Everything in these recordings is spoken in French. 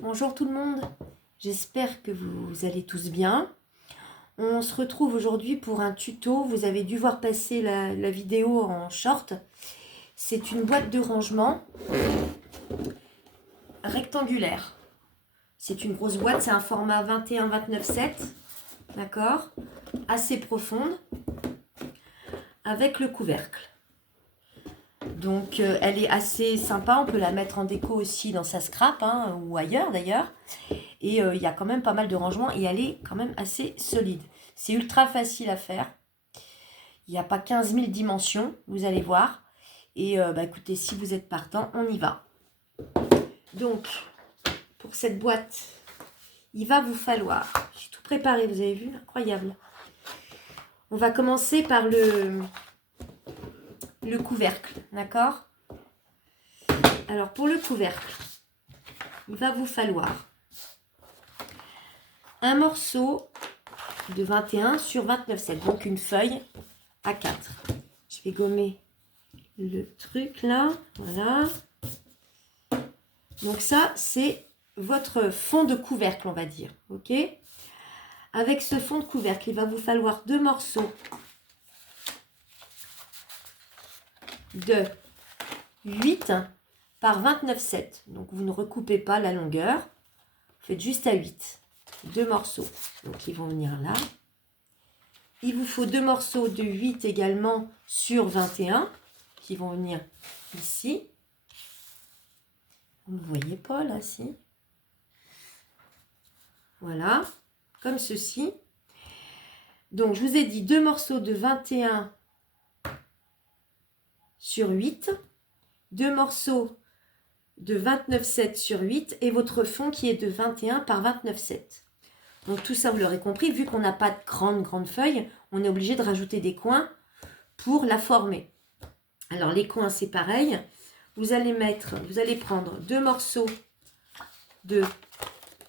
Bonjour tout le monde, j'espère que vous allez tous bien. On se retrouve aujourd'hui pour un tuto, vous avez dû voir passer la vidéo en short. C'est une boîte de rangement rectangulaire. C'est une grosse boîte, c'est un format 21-29-7, d'accord, assez profonde, avec le couvercle. Donc elle est assez sympa, on peut la mettre en déco aussi dans sa scrap, hein, ou ailleurs d'ailleurs. Et il y a quand même pas mal de rangements et elle est quand même assez solide. C'est ultra facile à faire. Il n'y a pas 15 000 dimensions, vous allez voir. Et écoutez, si vous êtes partant, on y va. Donc, pour cette boîte, il va vous falloir... J'ai tout préparé, vous avez vu, incroyable. On va commencer par le couvercle, d'accord? Alors, pour le couvercle, il va vous falloir un morceau de 21 sur 29,7, donc une feuille A4. Je vais gommer le truc là, voilà. Donc ça, c'est votre fond de couvercle, on va dire, ok? Avec ce fond de couvercle, il va vous falloir deux morceaux de 8 par 29,7. Donc vous ne recoupez pas la longueur, vous faites juste à 8. Deux morceaux, donc ils vont venir là. Il vous faut deux morceaux de 8 également sur 21, qui vont venir ici. Vous ne voyez pas là, si. Voilà, comme ceci. Donc, je vous ai dit deux morceaux de 21 sur 8, deux morceaux de 29,7 sur 8 et votre fond qui est de 21 par 29,7. Donc, tout ça, vous l'aurez compris, vu qu'on n'a pas de grande feuille, on est obligé de rajouter des coins pour la former. Alors, les coins, c'est pareil. Vous allez prendre deux morceaux de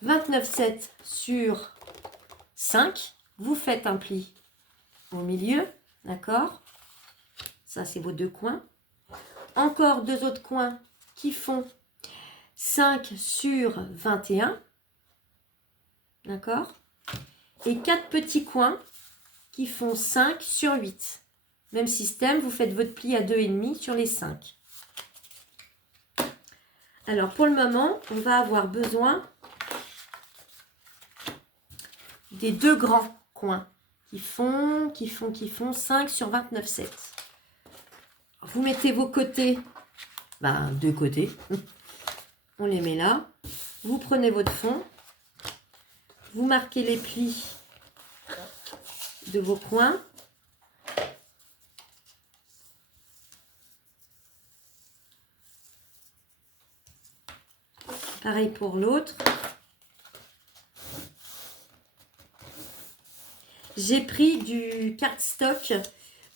29,7 sur 5. Vous faites un pli au milieu, d'accord? Ça, c'est vos deux coins. Encore deux autres coins qui font 5 sur 21, d'accord? Et quatre petits coins qui font 5 sur 8. Même système, vous faites votre pli à 2,5 sur les 5. Alors, pour le moment, on va avoir besoin des deux grands coins qui font 5 sur 29,7. Vous mettez vos côtés, deux côtés, on les met là. Vous prenez votre fond, vous marquez les plis de vos coins. Pareil pour l'autre. J'ai pris du cardstock,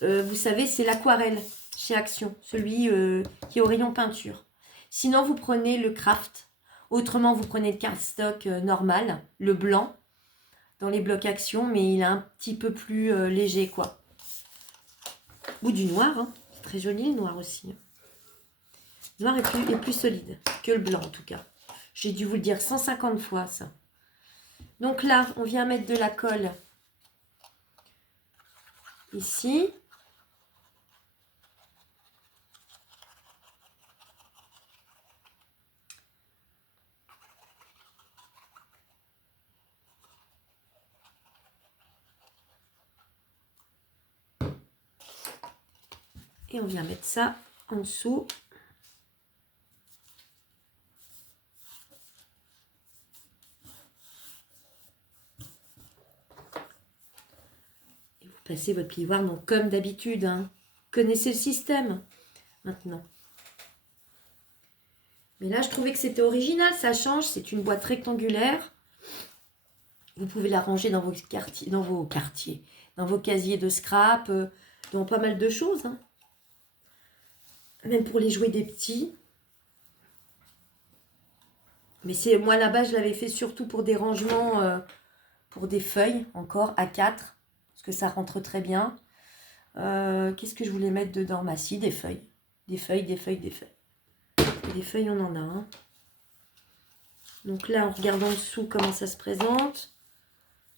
vous savez, c'est l'aquarelle chez Action, celui qui est au rayon peinture. Sinon, vous prenez le craft. Autrement, vous prenez le cardstock normal, le blanc, dans les blocs Action, mais il est un petit peu plus léger, quoi. Ou du noir, hein. C'est très joli le noir aussi. Le noir est plus solide que le blanc, en tout cas. J'ai dû vous le dire 150 fois, ça. Donc là, on vient mettre de la colle ici. Et on vient mettre ça en dessous. Et vous passez votre plioir, donc comme d'habitude, hein. Connaissez le système maintenant. Mais là, je trouvais que c'était original, ça change. C'est une boîte rectangulaire. Vous pouvez la ranger dans vos casiers de scrap, dans pas mal de choses, hein. Même pour les jouets des petits. Mais c'est moi là-bas, je l'avais fait surtout pour des rangements, pour des feuilles encore A4, parce que ça rentre très bien. Qu'est-ce que je voulais mettre dedans? Bah si, des feuilles. Des feuilles. Des feuilles, on en a, hein. Donc là, on regarde en dessous comment ça se présente.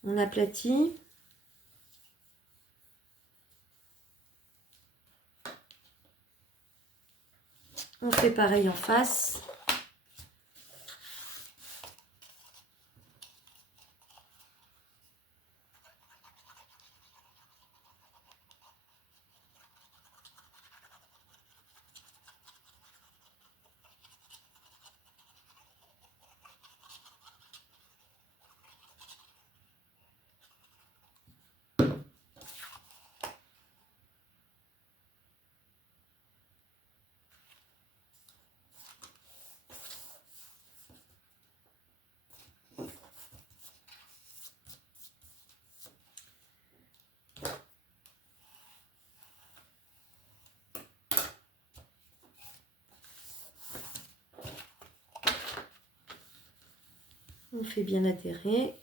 On aplatit. On fait pareil en face. On fait bien adhérer.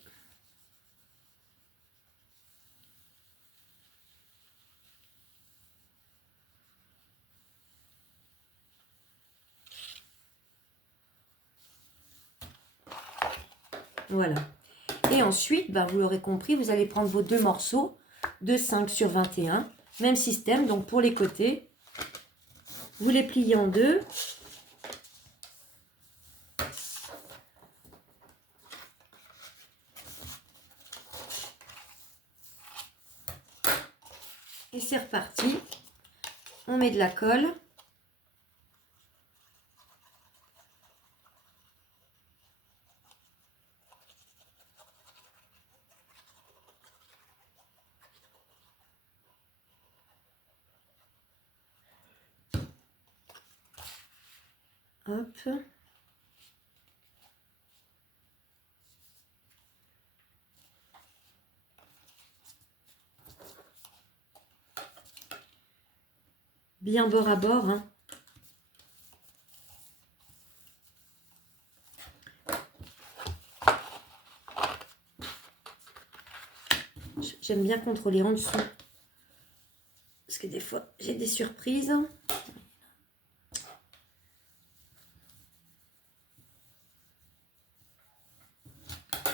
Voilà. Et ensuite, bah, vous l'aurez compris, vous allez prendre vos deux morceaux de 5 sur 21. Même système, donc pour les côtés. Vous les pliez en deux. Et c'est reparti. On met de la colle. Hop. Bien bord à bord, hein. J'aime bien contrôler en dessous. Parce que des fois, j'ai des surprises.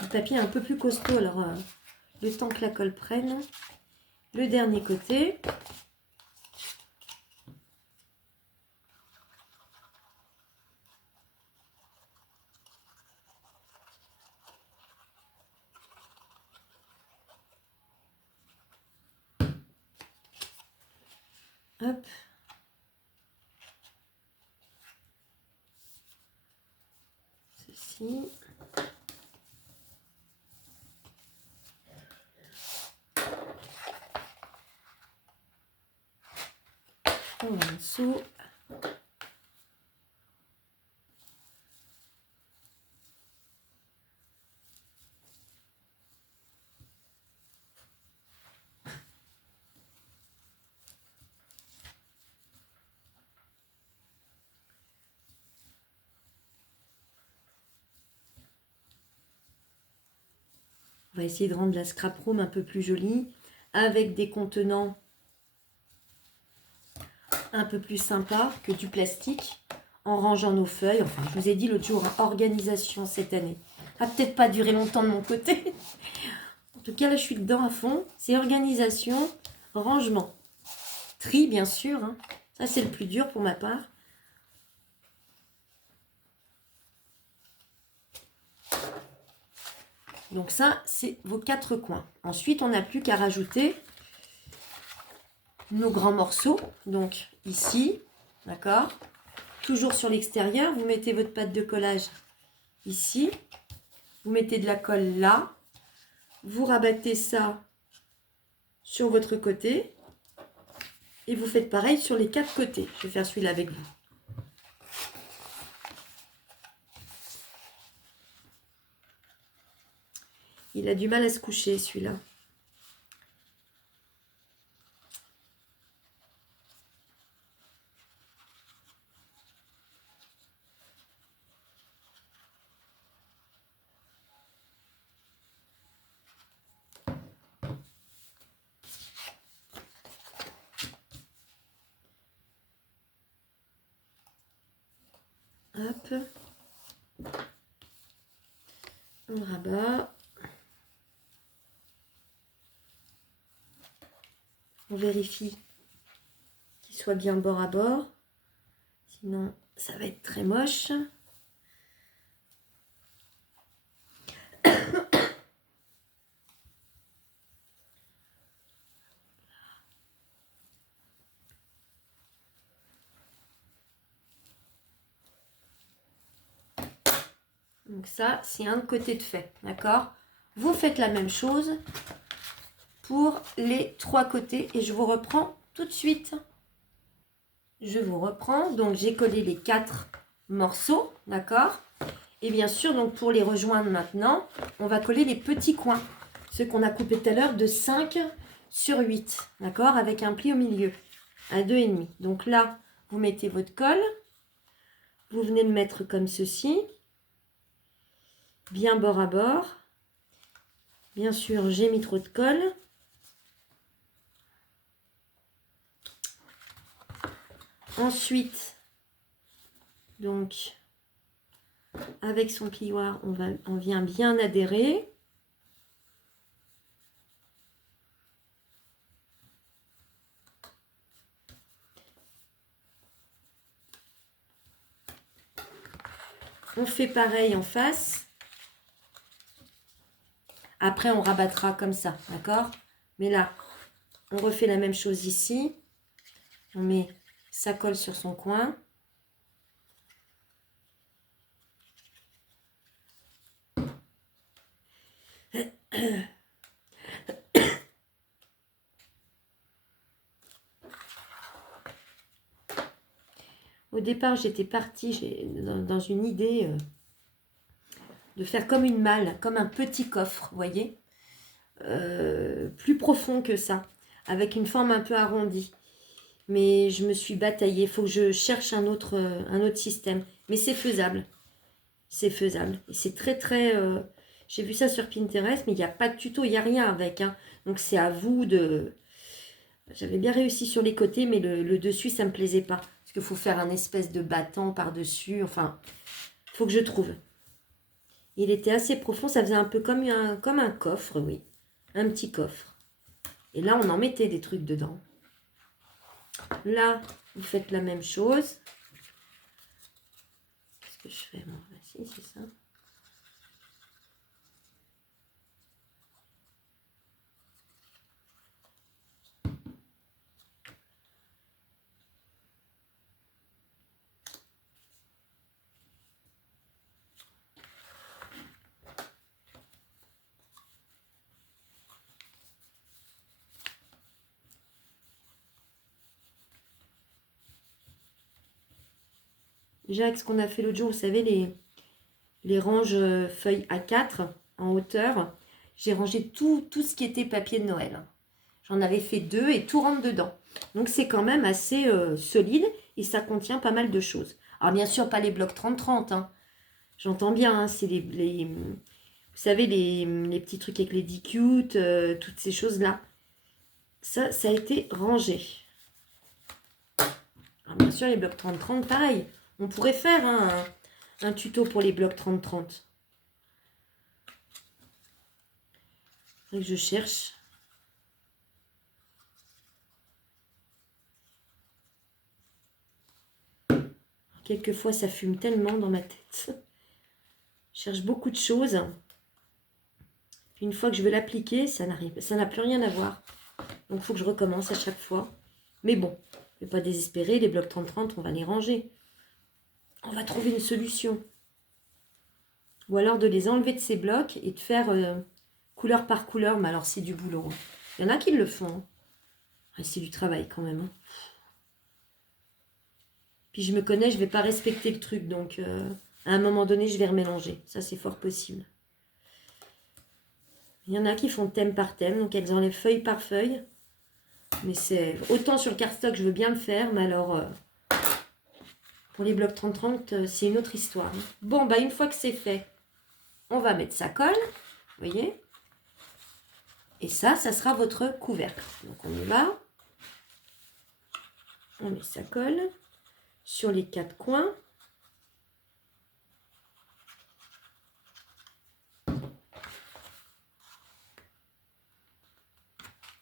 Le papier est un peu plus costaud, alors le temps que la colle prenne. Le dernier côté. Hop. Ceci. On va en dessous. On va essayer de rendre la scrap room un peu plus jolie avec des contenants un peu plus sympas que du plastique en rangeant nos feuilles. Enfin, je vous ai dit l'autre jour, hein, organisation cette année. Ça n'a peut-être pas duré longtemps de mon côté. En tout cas, là, je suis dedans à fond. C'est organisation, rangement. Tri, bien sûr. Hein. Ça, c'est le plus dur pour ma part. Donc ça, c'est vos 4 coins. Ensuite, on n'a plus qu'à rajouter nos grands morceaux. Donc ici, d'accord. Toujours sur l'extérieur, vous mettez votre pâte de collage ici. Vous mettez de la colle là. Vous rabattez ça sur votre côté. Et vous faites pareil sur les 4 côtés. Je vais faire celui-là avec vous. Il a du mal à se coucher, celui-là. Hop. On rabat. On vérifie qu'il soit bien bord à bord. Sinon, ça va être très moche. Donc ça, c'est un côté de fait, d'accord? Vous faites la même chose pour les 3 côtés et je vous reprends tout de suite. Je vous reprends, donc j'ai collé les 4 morceaux, d'accord? Et bien sûr, donc pour les rejoindre maintenant, on va coller les petits coins, ceux qu'on a coupés tout à l'heure de 5 sur 8, d'accord? Avec un pli au milieu, à 2,5. Donc là, vous mettez votre colle, vous venez le mettre comme ceci, bien bord à bord. Bien sûr, j'ai mis trop de colle. Ensuite, donc, avec son plioir, on vient bien adhérer. On fait pareil en face. Après, on rabattra comme ça, d'accord? Mais là, on refait la même chose ici. On met sa colle sur son coin. Au départ, j'étais partie dans une idée de faire comme une malle, comme un petit coffre, vous voyez, plus profond que ça, avec une forme un peu arrondie. Mais je me suis bataillée, il faut que je cherche un autre système. Mais c'est faisable, c'est faisable. Et c'est très très... j'ai vu ça sur Pinterest, mais il n'y a pas de tuto, il n'y a rien avec. Hein. Donc c'est à vous de... J'avais bien réussi sur les côtés, mais le dessus, ça ne me plaisait pas. Parce qu'il faut faire un espèce de battant par-dessus, enfin, il faut que je trouve. Il était assez profond, ça faisait un peu comme un coffre, oui. Un petit coffre. Et là, on en mettait des trucs dedans. Là, vous faites la même chose. Qu'est-ce que je fais moi? Si, c'est ça. Déjà, avec ce qu'on a fait l'autre jour, vous savez, les ranges feuilles A4 en hauteur, j'ai rangé tout ce qui était papier de Noël. J'en avais fait 2 et tout rentre dedans. Donc, c'est quand même assez solide et ça contient pas mal de choses. Alors, bien sûr, pas les blocs 30-30. Hein. J'entends bien, hein, c'est vous savez, les petits trucs avec les D-Cute, toutes ces choses-là. Ça a été rangé. Alors, bien sûr, les blocs 30-30, pareil. On pourrait faire hein, un tuto pour les blocs 30-30. Que je cherche. Quelquefois, ça fume tellement dans ma tête. Je cherche beaucoup de choses. Puis une fois que je vais l'appliquer, ça n'a plus rien à voir. Donc, il faut que je recommence à chaque fois. Mais bon, ne pas désespérer. Les blocs 30-30, on va les ranger. On va trouver une solution. Ou alors de les enlever de ces blocs et de faire couleur par couleur. Mais alors, c'est du boulot. Hein. Il y en a qui le font. Hein. C'est du travail quand même. Hein. Puis je me connais, je ne vais pas respecter le truc. Donc, à un moment donné, je vais remélanger. Ça, c'est fort possible. Il y en a qui font thème par thème. Donc, elles enlèvent feuille par feuille. Mais c'est... Autant sur le cardstock, je veux bien le faire. Mais alors, pour les blocs 30-30, c'est une autre histoire. Bon, bah une fois que c'est fait, on va mettre sa colle. Vous voyez? Et ça sera votre couvercle. Donc, on y va. On met sa colle sur les 4 coins.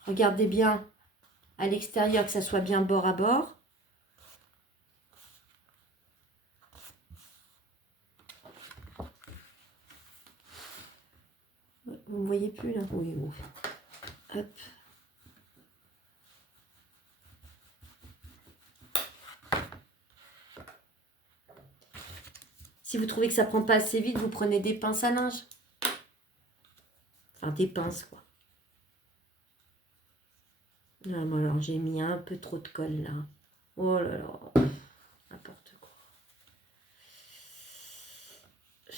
Regardez bien à l'extérieur que ça soit bien bord à bord. Vous ne me voyez plus là? Oui, oui. Hop. Si vous trouvez que ça ne prend pas assez vite, vous prenez des pinces à linge. Enfin, des pinces, quoi. Ah, bon, alors, j'ai mis un peu trop de colle, là. Oh là là. N'importe quoi. Je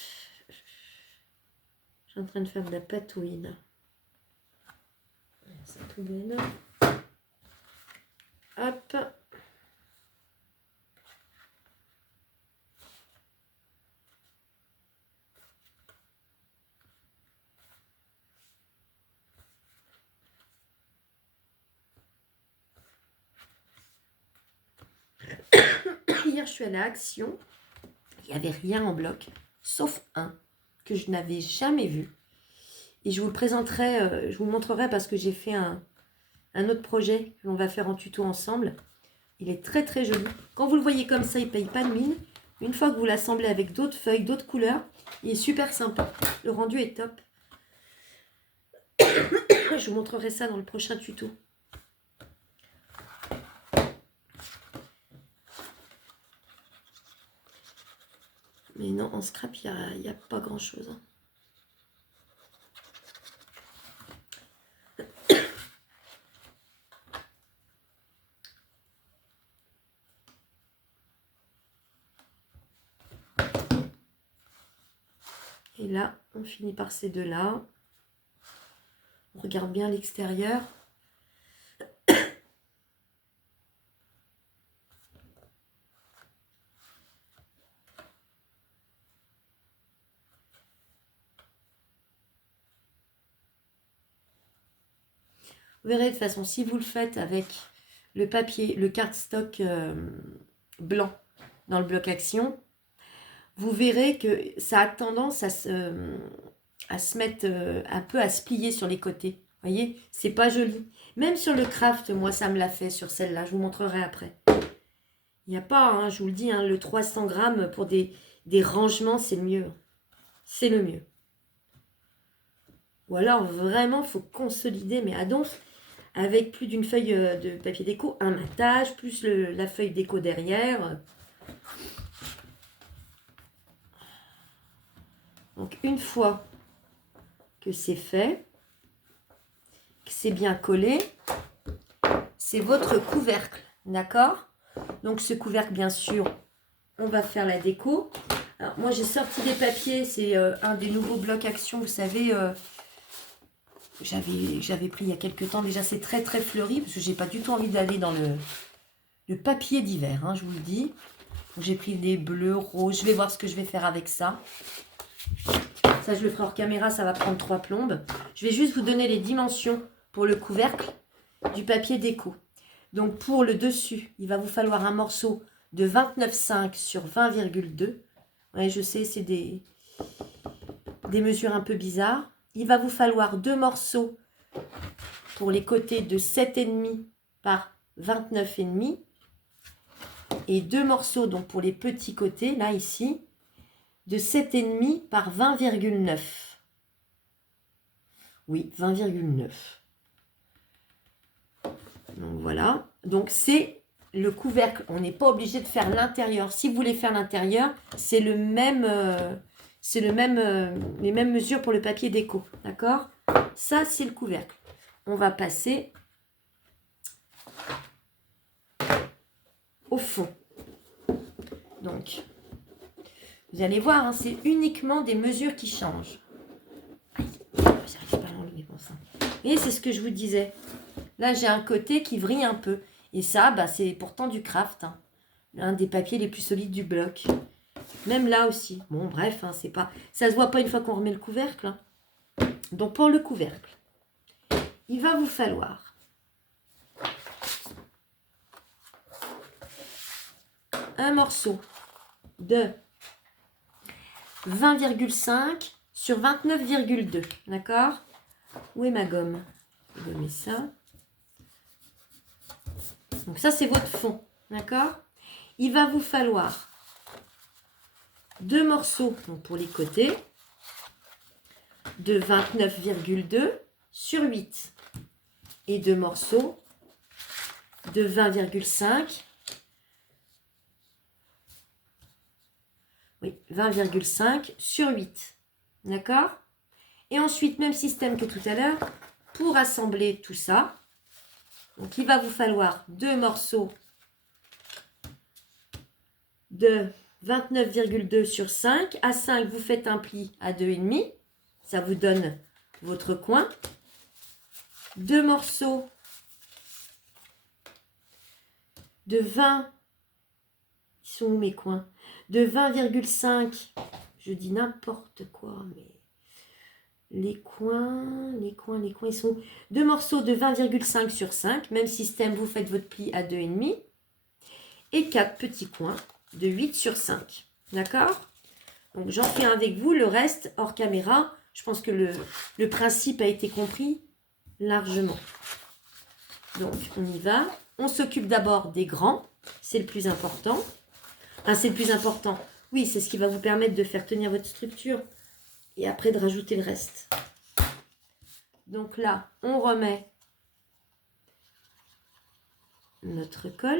suis en train de faire de la patouille, là. Ça tout bien. Hop. Hier, je suis allée à Action. Il n'y avait rien en bloc, sauf un que je n'avais jamais vu. Et je vous le présenterai, je vous le montrerai parce que j'ai fait un autre projet que l'on va faire en tuto ensemble. Il est très très joli. Quand vous le voyez comme ça, il ne paye pas de mine. Une fois que vous l'assemblez avec d'autres feuilles, d'autres couleurs, il est super sympa. Le rendu est top. Je vous montrerai ça dans le prochain tuto. Mais non, en scrap, il n'y a pas grand-chose. Et là, on finit par ces deux-là. On regarde bien l'extérieur. Vous verrez de toute façon, si vous le faites avec le papier, le cardstock blanc dans le bloc action, vous verrez que ça a tendance à se mettre un peu à se plier sur les côtés. Vous voyez, c'est pas joli. Même sur le craft, moi, ça me l'a fait sur celle-là. Je vous montrerai après. Il n'y a pas, hein, je vous le dis, hein, le 300 grammes pour des rangements, c'est le mieux. C'est le mieux. Ou alors, vraiment, il faut consolider, mais à donf, avec plus d'une feuille de papier déco, un matage, plus la feuille déco derrière. Donc, une fois que c'est fait, que c'est bien collé, c'est votre couvercle, d'accord? Donc, ce couvercle, bien sûr, on va faire la déco. Alors, moi, j'ai sorti des papiers, c'est un des nouveaux blocs action, vous savez, j'avais pris il y a quelques temps. Déjà, c'est très, très fleuri, parce que j'ai pas du tout envie d'aller dans le papier d'hiver, hein, je vous le dis. J'ai pris des bleus, roses, je vais voir ce que je vais faire avec ça. Ça, je le ferai hors caméra, ça va prendre 3 plombes. Je vais juste vous donner les dimensions pour le couvercle du papier déco. Donc, pour le dessus, il va vous falloir un morceau de 29,5 sur 20,2. Ouais, je sais, c'est des mesures un peu bizarres. Il va vous falloir 2 morceaux pour les côtés de 7,5 par 29,5. Et 2 morceaux, donc pour les petits côtés, là, ici, de 7,5 par 20,9. Oui, 20,9. Donc voilà. Donc c'est le couvercle. On n'est pas obligé de faire l'intérieur. Si vous voulez faire l'intérieur, c'est le même, les mêmes mesures pour le papier déco. D'accord? Ça, c'est le couvercle. On va passer au fond. Donc, vous allez voir, hein, c'est uniquement des mesures qui changent. Aïe, j'arrive pas à l'enlever pour ça. Et c'est ce que je vous disais. Là, j'ai un côté qui vrille un peu. Et ça, bah, c'est pourtant du craft. Hein. Un des papiers les plus solides du bloc. Même là aussi. Bon, bref, hein, c'est pas, ça se voit pas une fois qu'on remet le couvercle. Hein. Donc, pour le couvercle, il va vous falloir un morceau de 20,5 sur 29,2. D'accord? Où est ma gomme? Je vais gommer ça. Donc ça, c'est votre fond, d'accord? Il va vous falloir 2 morceaux donc pour les côtés de 29,2 sur 8 et 2 morceaux de 20,5. Oui, 20,5 sur 8. D'accord? Et ensuite, même système que tout à l'heure, pour assembler tout ça, donc il va vous falloir 2 morceaux de 29,2 sur 5. À 5, vous faites un pli à 2,5. Ça vous donne votre coin. 2 morceaux de 20. Ils sont où mes coins? De 20,5. Je dis n'importe quoi, mais les coins, ils sont où? 2 morceaux de 20,5 sur 5. Même système, vous faites votre pli à 2,5. Et 4 petits coins de 8 sur 5. D'accord? Donc j'en fais un avec vous, le reste hors caméra. Je pense que le principe a été compris largement. Donc on y va. On s'occupe d'abord des grands. C'est le plus important. Enfin, c'est le plus important. Oui, c'est ce qui va vous permettre de faire tenir votre structure. Et après de rajouter le reste. Donc là, on remet notre colle.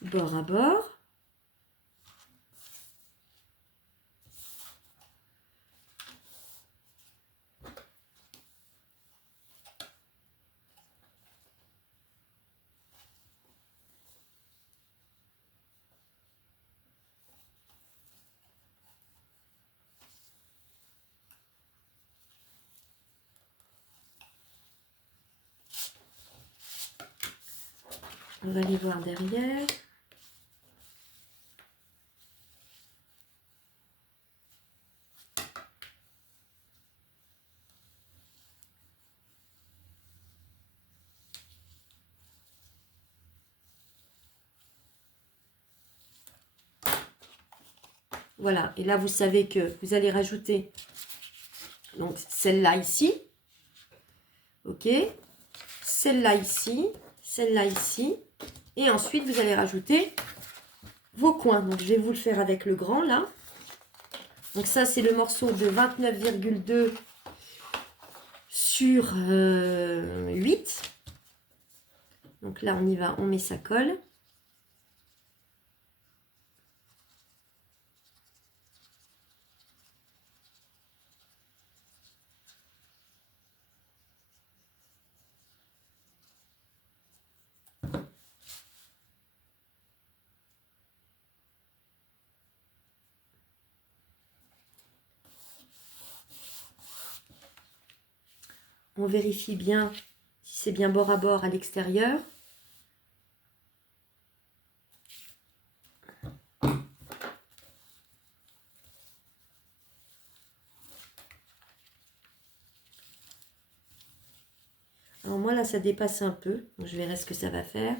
Bord à bord. On va aller voir derrière. Voilà, et là vous savez que vous allez rajouter donc celle-là ici, ok, celle-là ici, et ensuite vous allez rajouter vos coins. Donc je vais vous le faire avec le grand là. Donc ça c'est le morceau de 29,2 sur 8. Donc là on y va, on met sa colle. On vérifie bien si c'est bien bord à bord à l'extérieur. Alors moi là ça dépasse un peu, donc je verrai ce que ça va faire.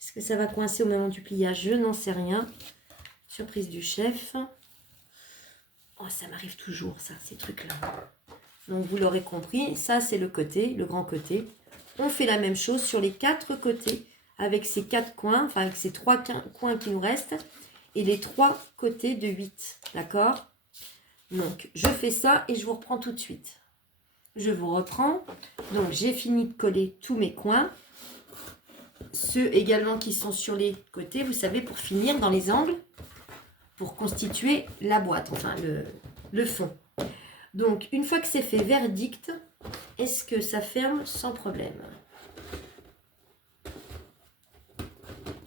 Est-ce que ça va coincer au moment du pliage? Je n'en sais rien. Surprise du chef. Oh, ça m'arrive toujours ça, ces trucs-là. Donc vous l'aurez compris, ça c'est le côté, le grand côté. On fait la même chose sur les 4 côtés, avec ces 4 coins, enfin avec ces 3 coins qui nous restent, et les 3 côtés de 8, d'accord? Donc je fais ça et je vous reprends tout de suite. Je vous reprends. Donc j'ai fini de coller tous mes coins. Ceux également qui sont sur les côtés, vous savez, pour finir dans les angles, pour constituer la boîte, enfin le fond. Donc, une fois que c'est fait, verdict, est-ce que ça ferme sans problème?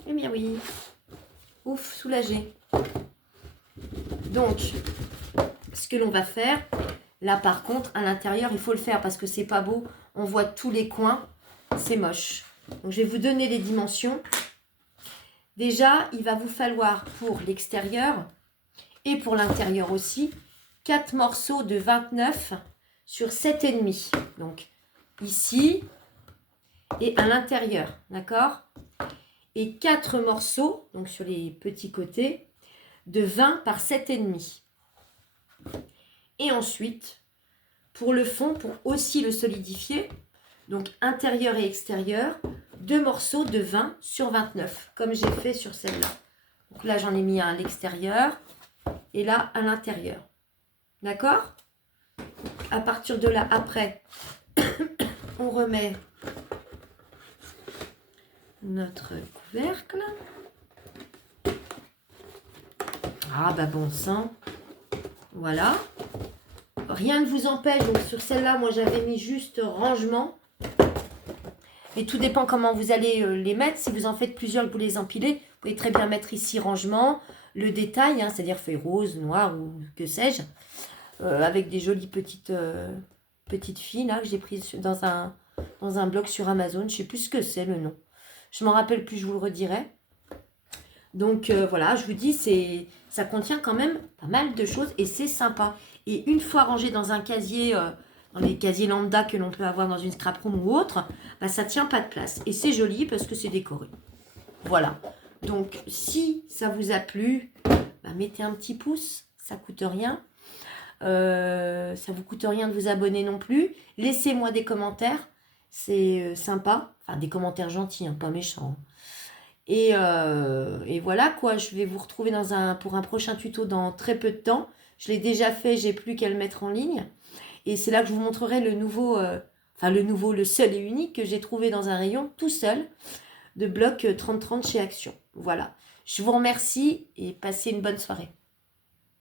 Eh bien oui. Ouf, soulagé. Donc, ce que l'on va faire, là par contre, à l'intérieur, il faut le faire parce que c'est pas beau. On voit tous les coins, c'est moche. Donc, je vais vous donner les dimensions. Déjà, il va vous falloir pour l'extérieur et pour l'intérieur aussi, 4 morceaux de 29 sur 7,5. Donc ici et à l'intérieur, d'accord? Et 4 morceaux, donc sur les petits côtés, de 20 par 7,5. Et ensuite, pour le fond, pour aussi le solidifier, donc intérieur et extérieur, 2 morceaux de 20 sur 29, comme j'ai fait sur celle-là. Donc là, j'en ai mis un à l'extérieur et là, à l'intérieur. D'accord? À partir de là, après, on remet notre couvercle. Ah bah bon sang. Voilà. Rien ne vous empêche. Donc sur celle-là, moi j'avais mis juste rangement. Mais tout dépend comment vous allez les mettre. Si vous en faites plusieurs et que vous les empilez, vous pouvez très bien mettre ici rangement, le détail, hein, c'est-à-dire feuille rose, noire ou que sais-je, avec des jolies petites filles là que j'ai prises dans un blog sur Amazon. Je ne sais plus ce que c'est le nom. Je m'en rappelle plus, je vous le redirai. Donc voilà, je vous dis, ça contient quand même pas mal de choses et c'est sympa. Et une fois rangé dans un casier, dans les casiers lambda que l'on peut avoir dans une scrap room ou autre, bah, ça tient pas de place. Et c'est joli parce que c'est décoré. Voilà. Donc si ça vous a plu, bah, mettez un petit pouce, ça coûte rien. Ça vous coûte rien de vous abonner non plus. Laissez-moi des commentaires, c'est sympa. Enfin des commentaires gentils, hein, pas méchants. Et voilà quoi, je vais vous retrouver pour un prochain tuto dans très peu de temps. Je l'ai déjà fait, j'ai plus qu'à le mettre en ligne. Et c'est là que je vous montrerai le seul et unique que j'ai trouvé dans un rayon tout seul de bloc 30-30 chez Action. Voilà. Je vous remercie et passez une bonne soirée.